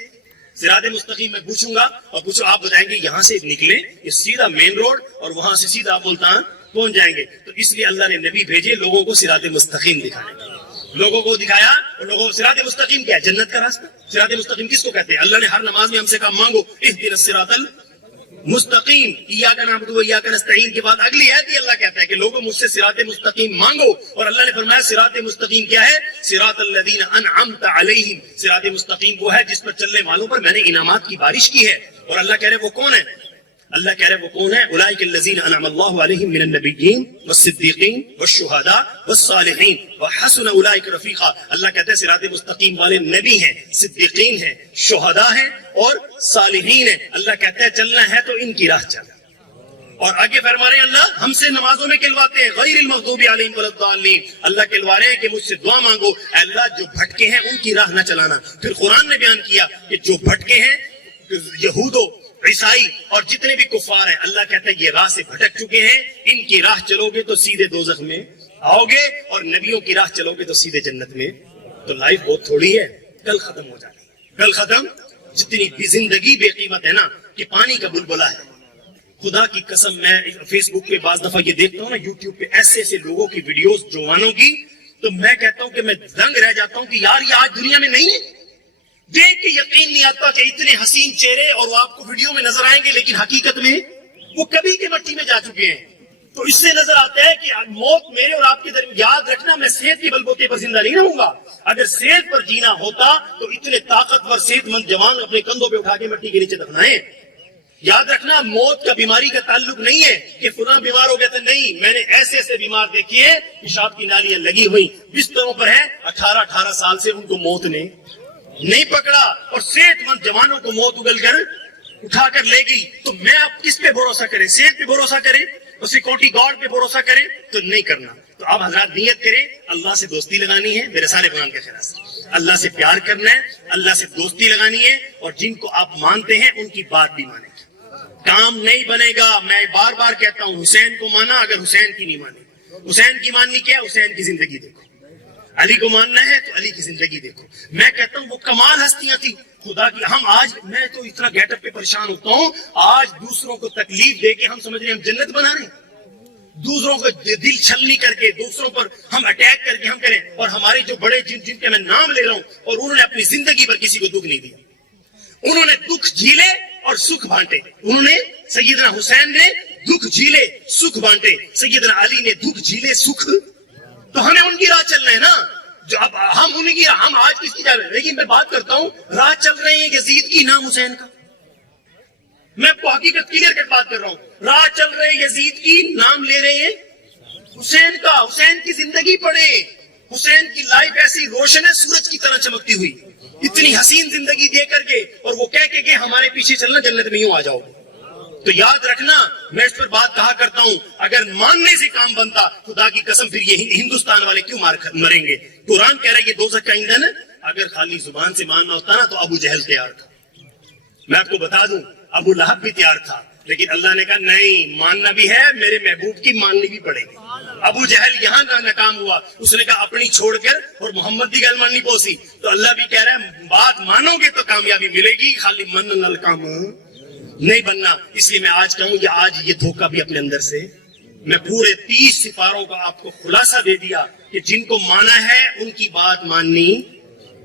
صراط مستقیم میں پوچھوں گا, اور پوچھو آپ بتائیں گے یہاں سے نکلیں یہ سیدھا مین روڈ اور وہاں سے سیدھا ملتان پہنچ جائیں گے. تو اس لیے اللہ نے نبی بھیجے لوگوں کو صراط مستقیم دکھانے کے, لوگوں کو دکھایا. اور لوگوں کو صراط مستقیم کیا ہے, جنت کا راستہ. صراط مستقیم کس کو کہتے ہیں؟ اللہ نے ہر نماز میں ہم سے کہا مانگو اہدنا الصراط المستقیم, ایاک نعبد و ایاک نستعین کے بعد اگلی آیت ہی اللہ کہتا ہے کہ لوگوں مجھ سے صراط مستقیم مانگو. اور اللہ نے فرمایا صراط مستقیم کیا ہے, صراط الذین انعمت علیہم. صراط مستقیم وہ ہے جس پر چلنے والوں پر میں نے انعامات کی بارش کی ہے. اور اللہ کہہ رہے وہ کون ہے, اللہ کہہ رہے وہ کون ہے, اولئک الذین انعم اللہ علیہم من النبیین والصدیقین والشہداء والصالحین وحسن اولئک رفیقا. اللہ کہتے ہیں صراط مستقیم والے نبی ہیں, صدیقین ہیں, شہداء ہیں اور صالحین ہیں. اللہ کہتا ہے چلنا ہے تو ان کی راہ چل. اور آگے فرما رہے ہیں اللہ ہم سے نمازوں میں کہلواتے ہیں غیر المغضوب علیہم ولا الضالین. اللہ کہلوا رہے ہیں کہ مجھ سے دعا مانگو, اے اللہ جو بھٹکے ہیں ان کی راہ نہ چلانا. پھر قرآن نے بیان کیا کہ جو بھٹکے ہیں یہودو عیسائی اور جتنے بھی کفار ہیں، اللہ کہتا ہے یہ راہ سے بھٹک چکے ہیں، ان کی راہ چلو گے تو سیدھے دوزخ میں آؤ گے، اور نبیوں کی راہ چلو گے تو سیدھے جنت میں۔ تو لائف بہت تھوڑی ہے، کل ختم ہو جانی ہے، کل ختم۔ جتنی بھی زندگی بے قیمت ہے نا کہ پانی کا بلبلہ ہے۔ خدا کی قسم میں فیس بک پہ بعض دفعہ یہ دیکھتا ہوں نا، یوٹیوب پہ ایسے ایسے لوگوں کی ویڈیوز جوانوں کی، تو میں کہتا ہوں کہ میں دنگ رہ جاتا ہوں کہ یار یہ آج دنیا میں نہیں ہے۔ دیکھ کے یقین نہیں آتا کہ اتنے حسین چہرے اور وہ آپ کو ویڈیو میں نظر آئیں گے، لیکن حقیقت میں وہ کبھی کے مٹی میں جا چکے ہیں۔ تو اس سے نظر آتا ہے کہ موت میرے اور آپ کے درمیان، یاد رکھنا میں صحت کے بلبوتے پر زندہ نہیں رہوں گا۔ اگر صحت پر جینا ہوتا تو اتنے طاقتور صحت مند جوان اپنے کندھوں پہ اٹھا کے مٹی کے نیچے دفنائیں۔ یاد رکھنا موت کا بیماری کا تعلق نہیں ہے کہ فلاں بیمار ہو گیا تھا، نہیں، میں نے ایسے ایسے بیمار دیکھے ہیں، پیشاب کی نالیاں لگی ہوئی بستروں پر ہیں، 18 سال سے ان کو موت نے نہیں پکڑا، اور صحت مند جوانوں کو موت اگل کر اٹھا کر لے گئی۔ تو میں اب کس پہ بھروسہ کریں؟ صحت پہ بھروسہ کریں، اور سیکورٹی گارڈ پہ بھروسہ کریں؟ تو نہیں کرنا۔ تو اب حضرات نیت کریں، اللہ سے دوستی لگانی ہے، میرے سارے قرآن کے خیال سے اللہ سے پیار کرنا ہے، اللہ سے دوستی لگانی ہے، اور جن کو آپ مانتے ہیں ان کی بات بھی مانیں۔ کام نہیں بنے گا، میں بار بار کہتا ہوں، حسین کو مانا اگر حسین کی نہیں مانی۔ حسین کی ماننی کیا ہے؟ حسین کی زندگی دیکھو۔ علی کو ماننا ہے تو علی کی زندگی دیکھو۔ میں کہتا ہوں وہ کمال ہستیاں تھی خدا کی۔ ہم آج، میں تو اتنا گیٹ اپ پہ پریشان ہوتا ہوں، آج دوسروں کو تکلیف دے کے ہم سمجھ رہے ہیں ہم جنت بنا رہے ہیں، دوسروں کو دل چھلنی کر کے، دوسروں پر ہم اٹیک کر کے ہم کریں۔ اور ہمارے جو بڑے جن کے میں نام لے رہا ہوں، اور انہوں نے اپنی زندگی پر کسی کو دکھ نہیں دیا، انہوں نے دکھ جھیلے اور سکھ بانٹے۔ انہوں نے، سیدنا حسین نے دکھ جھیلے سکھ بانٹے، سیدنا علی نے دکھ جھیلے سکھ۔ تو ہمیں ان کی راہ چلنا ہے نا، جو اب ہم ان کی، ہم آج کس کی جا رہے ہیں؟ لیکن میں بات کرتا ہوں، راہ چل رہے ہیں یزید کی، نام حسین کا۔ میں کو حقیقت کلیئر کٹ بات کر رہا ہوں، راہ چل رہے ہیں یزید کی، نام لے رہے ہیں حسین کا۔ حسین کی زندگی پڑھے، حسین کی لائف ایسی روشن ہے سورج کی طرح چمکتی ہوئی، اتنی حسین زندگی دے کر کے، اور وہ کہہ کے کہ ہمارے پیچھے چلنا، جنت میں یوں آ جاؤ۔ تو یاد رکھنا، میں اس پر بات کہا کرتا ہوں، اگر ماننے سے کام بنتا، خدا کی قسم پھر یہ ہندوستان والے کیوں مریں گے؟ قرآن کہہ رہا ہے یہ دوزخ کا ایندھن ہے۔ اگر خالی زبان سے ماننا ہوتا نا تو ابو جہل تیار تھا۔ میں آپ کو بتا دوں، ابو لہب بھی تیار تھا، لیکن اللہ نے کہا نہیں، ماننا بھی ہے، میرے محبوب کی ماننی بھی پڑے گی۔ ابو جہل یہاں ناکام ہوا، اس نے کہا اپنی چھوڑ کر اور محمد کی گل ماننی پوسی۔ تو اللہ بھی کہہ رہا ہے بات مانو گے تو کامیابی ملے گی، خالی من نل کام نہیں بننا۔ اس لیے میں آج کہوں، یہ دھوکہ بھی اپنے اندر سے، میں پورے 30 سپاروں کا آپ کو خلاصہ دے دیا کہ جن کو مانا ہے ان کی بات ماننی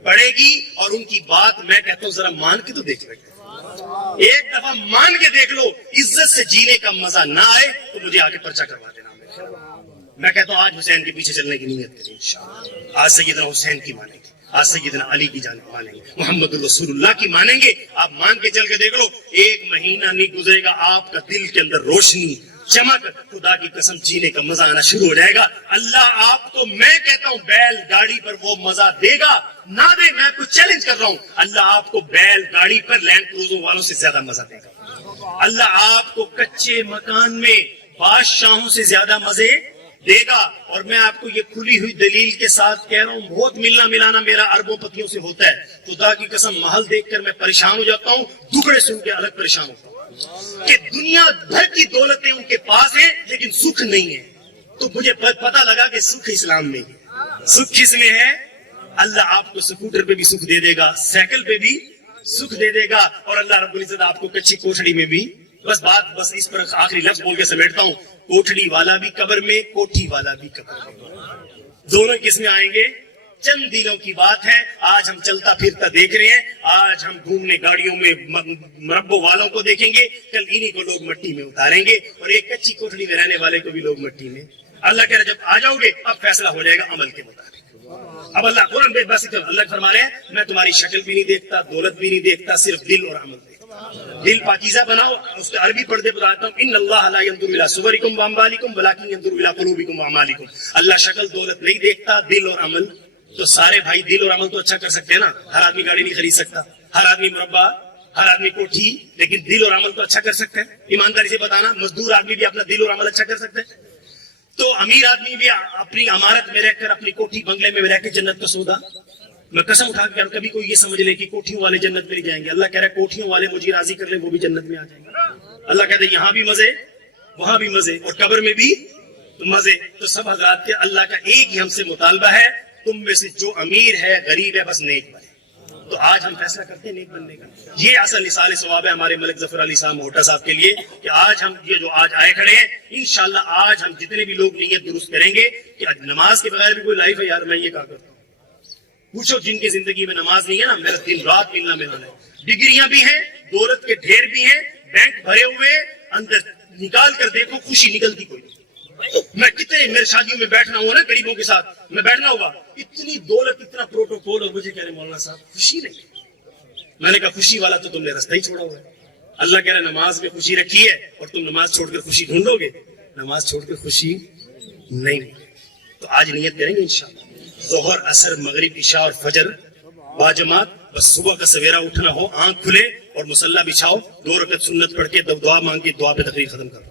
پڑے گی، اور ان کی بات میں کہتا ہوں ذرا مان کے تو دیکھ لیں، ایک دفعہ مان کے دیکھ لو، عزت سے جینے کا مزہ نہ آئے تو مجھے آگے پرچہ کروا دینا۔ میں کہتا ہوں آج حسین کے پیچھے چلنے کی نیت کریں انشاءاللہ۔ آج سیدنا حسین کی مانیں گے، آج سیدنا علی کی جان مانیں گے، محمد الرسول اللہ کی مانیں گے۔ آپ مان کے چل کے دیکھ لو، 1 مہینہ نہیں گزرے گا آپ کا دل کے اندر روشنی، چمک، خدا کی قسم جینے کا مزہ آنا شروع ہو جائے گا۔ اللہ آپ کو، میں کہتا ہوں بیل گاڑی پر وہ مزہ دے گا نہ دے، میں آپ کو چیلنج کر رہا ہوں، اللہ آپ کو بیل گاڑی پر لینڈ کروزر والوں سے زیادہ مزہ دے گا۔ اللہ آپ کو کچے مکان میں بادشاہوں سے زیادہ مزے دے گا۔ اور میں آپ کو یہ کھلی ہوئی دلیل کے ساتھ کہہ رہا ہوں، بہت ملنا ملانا میرا اربوں پتیوں سے ہوتا ہے، خدا کی قسم محل دیکھ کر میں پریشان ہو جاتا ہوں، ٹکڑے سن کے الگ پریشان ہوتا ہوں کہ دنیا بھر کی دولتیں ان کے پاس ہیں لیکن سکھ نہیں ہے۔ تو مجھے پتا لگا کہ سکھ اسلام میں ہے۔ سکھ کس میں ہے؟ اللہ آپ کو سکوٹر پہ بھی سکھ دے دے گا، سائیکل پہ بھی سکھ دے دے گا، اور اللہ رب العزت آپ کو کچی کوٹھڑی میں بھی۔ بس اس پر آخری لفظ بول کے سمیٹتا ہوں، کوٹھڑی والا بھی قبر میں، کوٹھی والا بھی قبر میں، دونوں کس میں آئیں گے؟ چند دنوں کی بات ہے، آج ہم چلتا پھرتا دیکھ رہے ہیں، آج ہم گھومنے گاڑیوں میں مربوں والوں کو دیکھیں گے، کل انہی کو لوگ مٹی میں اتاریں گے، اور ایک کچی کوٹھڑی میں رہنے والے کو بھی لوگ مٹی میں۔ اللہ کہہ رہے جب آ جاؤ گے اب فیصلہ ہو جائے گا عمل کے مطابق۔ اب اللہ قرآن بے بس اللہ فرما رہے ہیں میں تمہاری شکل بھی نہیں دیکھتا، دولت بھی نہیں دیکھتا، صرف دل اور عمل دیکھتا۔ دل پاکیزہ بناؤ، اس کے عربی پڑھتے بتاتا ہوں، ان اللہ لا ينظر الى صورکم واموالکم ولکن ينظر الى قلوبکم واعمالکم۔ اللہ شکل دولت نہیں دیکھتا، دل اور عمل۔ تو سارے بھائی دل اور عمل تو اچھا کر سکتے ہیں نا، ہر آدمی گاڑی نہیں خرید سکتا، ہر آدمی مربع، ہر آدمی کوٹھی، لیکن دل اور عمل تو اچھا کر سکتا ہے۔ ایمانداری سے بتانا، مزدور آدمی بھی اپنا دل اور عمل اچھا کر سکتا ہے، تو امیر آدمی بھی اپنی عمارت میں رہ کر، اپنی کوٹھی بنگلے میں رہ کے جنت کا سودا میں قسم اٹھا کے کبھی کوئی یہ سمجھ لے کہ کوٹھیوں والے جنت میں نہیں جائیں گے. اللہ کہہ رہا ہے کوٹھیوں والے مجھے راضی کر لیں وہ بھی جنت میں آ جائیں گے. اللہ کہتے ہیں یہاں بھی مزے وہاں بھی مزے اور قبر میں بھی مزے. تو سب حضرات کے اللہ کا ایک ہی ہم سے مطالبہ ہے, تم میں سے جو امیر ہے غریب ہے بس نیک بنے. تو آج ہم فیصلہ کرتے ہیں نیک بننے کا. یہ اصل اصال ثواب ہے ہمارے ملک ظفر علی صاحب موٹا صاحب کے لیے کہ آج ہم یہ جو آج آئے کھڑے ہیں انشاءاللہ آج ہم جتنے بھی لوگ نیت درست کریں گے کہ نماز کے بغیر بھی کوئی لائف ہے یار میں یہ کہا کرتا ہوں. پوچھو جن کی زندگی میں نماز نہیں ہے نا, میرا دن رات ملنا ملانا ہے. ڈگریاں بھی ہیں, دولت کے ڈھیر بھی ہیں, بینک بھرے ہوئے, اندر نکال کر دیکھو خوشی نکلتی کوئی نہیں. میں کتنے میرے شادیوں میں بیٹھنا ہوا نا غریبوں کے ساتھ میں بیٹھنا ہوگا, اتنی دولت اتنا پروٹوکول, اور مجھے کہہ رہے مولانا صاحب خوشی نہیں. میں نے کہا خوشی والا تو تم نے راستہ ہی چھوڑا ہوا ہے. اللہ کہہ رہا ہے نماز میں خوشی رکھی ہے اور تم نماز چھوڑ کر خوشی ڈھونڈو گے. نماز چھوڑ کر خوشی نہیں. تو آج نیت کریں گے انشاءاللہ ظہر عصر مغرب عشاء اور فجر باجماعت, بس صبح کا سویرا اٹھنا ہو, آنکھ کھلے اور مصلی بچھاؤ, 2 رکعت سنت پڑھ کے دعا مانگ کے دعا پہ تقریر ختم کر دو.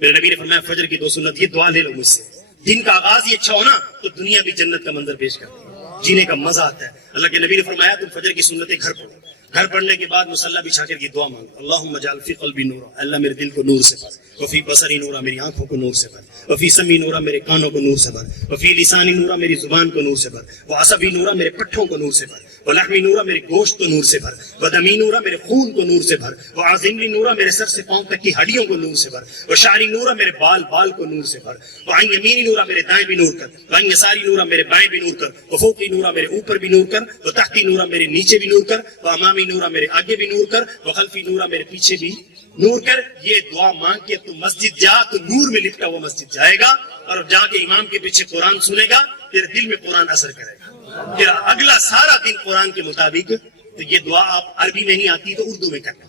میرے نبی نے فرمایا فجر کی 2 سنت یہ دعا لے لو مجھ سے, دن کا آغاز یہ اچھا ہو نا تو دنیا بھی جنت کا منظر پیش کرتی ہے, جینے کا مزہ آتا ہے. اللہ کے نبی نے فرمایا تم فجر کی سنتیں گھر پڑھو, گھر پڑھنے کے بعد مصلی بچھا کر یہ دعا مانگو اللہم اجعل فی قلبی نورا, اللہ میرے دل کو نور سے بھر, وفی بصری نورا میری آنکھوں کو نور سے بھر, وفی سمی نورا میرے کانوں کو نور سے بھر, وفی لسانی نورا میری زبان کو نور سے بھر, وعصبی نورا میرے پٹھوں کو نور سے بھر, ولحمی نورا میرے گوشت کو نور سے بھر, ودمی نورا میرے خون کو نور سے بھر, وعظملی نورا میرے سر سے پاؤں تک کی ہڈیوں کو نور سے بھر, وشعری نورا میرے بال کو نور سے بھر, وعن یمینی نورا میرے دائیں بھی نور کر, وعن یساری نورا میرے بائیں بھی نور کر, وفوقی نورا میرے اوپر بھی نور کر, وتحتی نورا میرے نیچے بھی نور کر, وامامی نورا میرے آگے بھی نور کر, وخلفی نورا میرے پیچھے بھی نور کر. یہ دعا مانگ کے تم مسجد جا تو نور میں لپٹا وہ مسجد جائے گا, اور جا کے امام کے پیچھے قرآن سنے گا, تیرے دل میں قرآن اثر کرے گا, تیرا اگلا سارا دن قرآن کے مطابق. تو یہ دعا آپ عربی میں نہیں آتی تو اردو میں کرنا.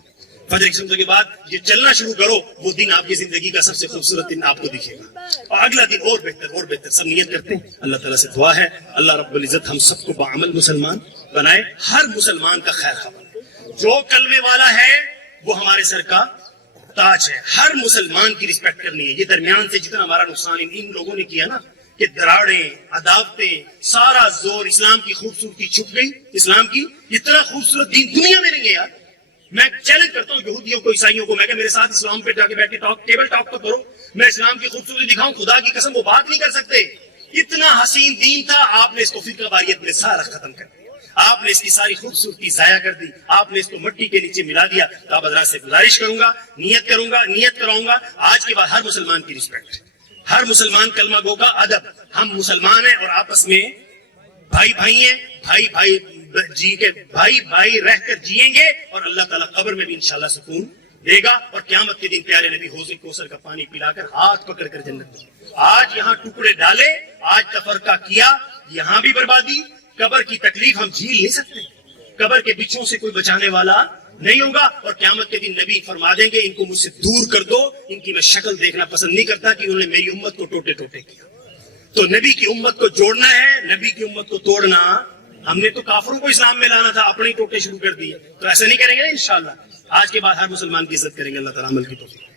فجر کی سنتوں کے بعد یہ چلنا شروع کرو, وہ دن آپ کی زندگی کا سب سے خوبصورت دن آپ کو دکھے گا, اور اگلا دن اور بہتر اور بہتر. سب نیت کرتے ہیں. اللہ تعالیٰ سے دعا ہے اللہ رب العزت ہم سب کو بعمل مسلمان بنائے, ہر مسلمان کا خیر خواہ بنائے. جو کلمے والا ہے وہ ہمارے سر کا تاج ہے, ہر مسلمان کی رسپیکٹ کرنی ہے. یہ درمیان سے جتنا ہمارا نقصان ان لوگوں نے کیا نا کہ دراڑیں عداوتیں سارا زور اسلام کی خوبصورتی چھپ گئی. اسلام کی اتنا خوبصورت دین دنیا میں نہیں ہے یار. میں چیلنج کرتا ہوں یہودیوں کو عیسائیوں کو, میں کہ میرے ساتھ اسلام پہ جا کے بیٹھ کے ٹیبل ٹاک تو کرو, میں اسلام کی خوبصورتی دکھاؤں. خدا کی قسم وہ بات نہیں کر سکتے. اتنا حسین دین تھا, آپ نے اس کو فرقہ واریت میں سارا ختم کر دیا, آپ نے اس کی ساری خوبصورتی ضائع کر دی, آپ نے اس کو مٹی کے نیچے ملا دیا. تو آپ حضرات سے گزارش کروں گا, نیت کراؤں گا آج کے بعد ہر مسلمان کی رسپیکٹ, ہر مسلمان کلمہ گو کا ادب. ہم مسلمان ہیں اور آپس میں بھائی بھائی ہیں, بھائی بھائی رہ کر جیئیں گے, اور اللہ تعالیٰ قبر میں بھی انشاءاللہ سکون دے گا, اور قیامت کے دن پیارے نبی حوض کوثر کا پانی پلا کر ہاتھ پکڑ کر جنت میں. آج یہاں ٹکڑے ڈالے, آج تفرقہ کیا, یہاں بھی بربادی. قبر کی تکلیف ہم جھیل نہیں سکتے, قبر کے بچھوں سے کوئی بچانے والا نہیں ہوگا. اور قیامت کے دن نبی فرما دیں گے ان کو مجھ سے دور کر دو, ان کی میں شکل دیکھنا پسند نہیں کرتا کہ انہوں نے میری امت کو ٹوٹے ٹوٹے کیا. تو نبی کی امت کو جوڑنا ہے, نبی کی امت کو توڑنا. ہم نے تو کافروں کو اسلام میں لانا تھا, اپنے ہی ٹوٹے شروع کر دیے. تو ایسا نہیں کریں گے انشاءاللہ. آج کے بعد ہر مسلمان کی عزت کریں گے. اللہ تعالیٰ عمل کی توفیق.